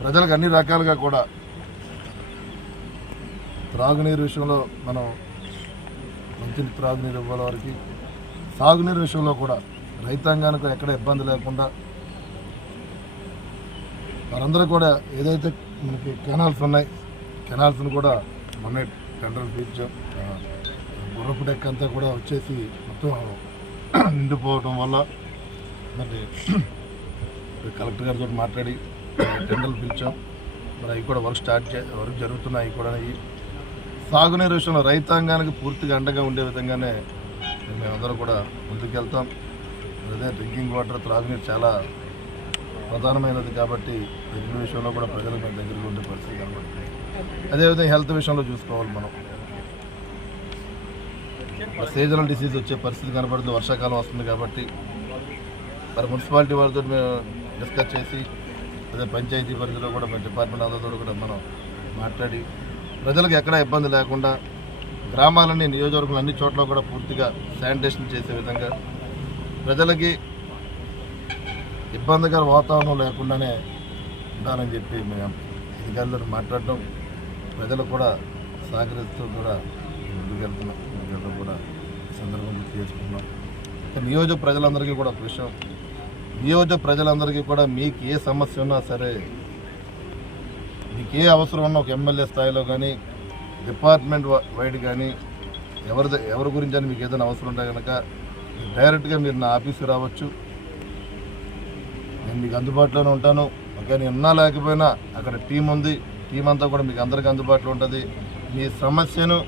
ప్రజలకు అన్ని రకాలుగా కూడా త్రాగునీరు విషయంలో మనం మంచి త్రాగునీరు ఇవ్వాలి వారికి, సాగునీరు విషయంలో కూడా రైతాంగానికి ఎక్కడ ఇబ్బంది లేకుండా వారందరూ కూడా ఏదైతే మనకి కెనాల్స్ ఉన్నాయి కెనాల్స్ను కూడా మొన్న టెండర్లు పిలిచాం. గుర్రపు డెక్ అంతా కూడా వచ్చేసి మొత్తం నిండిపోవడం వల్ల మరి కలెక్టర్ గారితో మాట్లాడి టెండర్లు పిలిచాం. మరి అవి కూడా వర్క్ జరుగుతున్నాయి. అవి కూడా సాగునీరు విషయంలో రైతాంగానికి పూర్తిగా అండగా ఉండే విధంగానే మేమందరం కూడా ముందుకెళ్తాం. అదే డ్రింకింగ్ వాటర్ త్రాగునీరు చాలా ప్రధానమైనది కాబట్టి రెండు విషయంలో కూడా ప్రజలకు మన దగ్గరగా ఉండే పరిస్థితి కనబడుతుంది. అదేవిధంగా హెల్త్ విషయంలో చూసుకోవాలి. మనం సీజనల్ డిసీజ్ వచ్చే పరిస్థితి కనబడుతుంది. వర్షాకాలం వస్తుంది కాబట్టి మరి మున్సిపాలిటీ వాళ్ళతో మేము డిస్కస్ చేసి అదే పంచాయతీ పరిధిలో కూడా మన డిపార్ట్మెంట్ అందరితో కూడా మనం మాట్లాడి ప్రజలకు ఎక్కడా ఇబ్బంది లేకుండా గ్రామాలన్నీ నియోజకవర్గంలో అన్ని చోట్ల కూడా పూర్తిగా శానిటేషన్ చేసే విధంగా ప్రజలకి ఇబ్బందికర వాతావరణం లేకుండానే ఉండాలని చెప్పి మేము అధికారులతో మాట్లాడటం, ప్రజలకు కూడా సహకరిస్తూ కూడా ముందుకెళ్తున్నాం. కూడా ఈ సందర్భంగా గుర్తు చేసుకున్నాం. నియోజక ప్రజలందరికీ కూడా ఒక విషయం, నియోజక ప్రజలందరికీ కూడా మీకు ఏ సమస్య ఉన్నా సరే, మీకు ఏ అవసరం ఉన్నా ఒక ఎమ్మెల్యే స్థాయిలో కానీ డిపార్ట్మెంట్ వైడ్ కానీ ఎవరి గురించి అని మీకు ఏదైనా అవసరం ఉంటే కనుక డైరెక్ట్గా మీరు నా ఆఫీస్కి రావచ్చు. నేను మీకు అందుబాటులోనే ఉంటాను. ఒకవేళ నేను ఉన్నా లేకపోయినా అక్కడ టీం ఉంది, టీం అంతా కూడా మీకు అందరికీ అందుబాటులో ఉంటుంది. మీ సమస్యను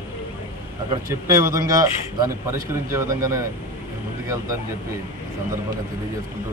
అక్కడ చెప్పే విధంగా దాన్ని పరిష్కరించే విధంగానే నేను ముందుకెళ్తానని చెప్పి ఈ సందర్భంగా తెలియజేసుకుంటూ